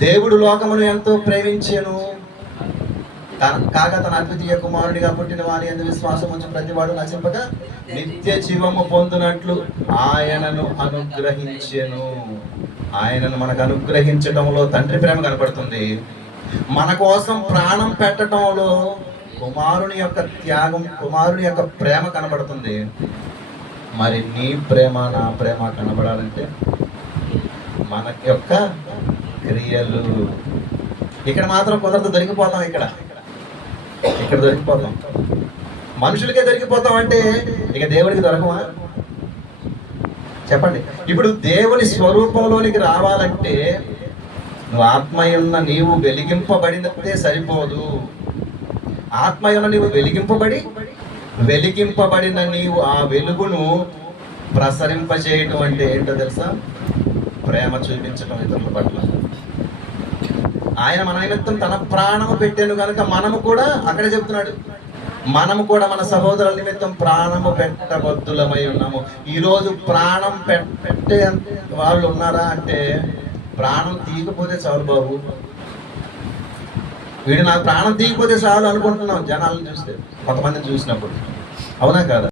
దేవుడు లోకమును ఎంతో ప్రేమించెను. తన- కాగా తన అద్వితీయ కుమారుడిగా పుట్టిన వారి ఎందు విశ్వాసం ఉంచి ప్రతివాడు నశింపక నిత్య జీవము పొందినట్లు ఆయనను అనుగ్రహించెను. ఆయనను మనకు అనుగ్రహించడంలో తండ్రి ప్రేమ కనపడుతుంది. మన కోసం ప్రాణం పెట్టడంలో కుమారుని యొక్క త్యాగం కుమారుని యొక్క ప్రేమ కనబడుతుంది. మరి నీ ప్రేమ నా ప్రేమ కనబడాలంటే మన యొక్క క్రియలు. ఇక్కడ మాత్రం కుదరదు దొరికిపోతాం ఇక్కడ. ఇక్కడ దొరికిపోతాం. మనుషులకే దొరికిపోతాం అంటే ఇక దేవుడికి దొరకమా? చెప్పండి. ఇప్పుడు దేవుని స్వరూపంలోనికి రావాలంటే నువ్వు ఆత్మయున్న నీవు వెలిగింపబడినప్పుడే సరిపోదు. ఆత్మయున్న నీవు వెలిగింపబడి వెలిగింపబడిన నీవు ఆ వెలుగును ప్రసరింపజేయటం అంటే ఏంటో తెలుసా? ప్రేమ చూపించటం ఇతరుల పట్ల. ఆయన మన నిమిత్తం తన ప్రాణము పెట్టాను కనుక మనము కూడా అక్కడే చెప్తున్నాడు. మనము కూడా మన సహోదరుల నిమిత్తం ప్రాణము పెట్టబద్దులమై ఉన్నాము. ఈరోజు ప్రాణం పెట్టే వాళ్ళు ఉన్నారా అంటే ప్రాణం తీయకపోతే చాలు బాబు. వీడు నాకు ప్రాణం తీయకపోతే చాలు అనుకుంటున్నాం జనాలను చూస్తే కొంతమందిని చూసినప్పుడు. అవునా కాదా?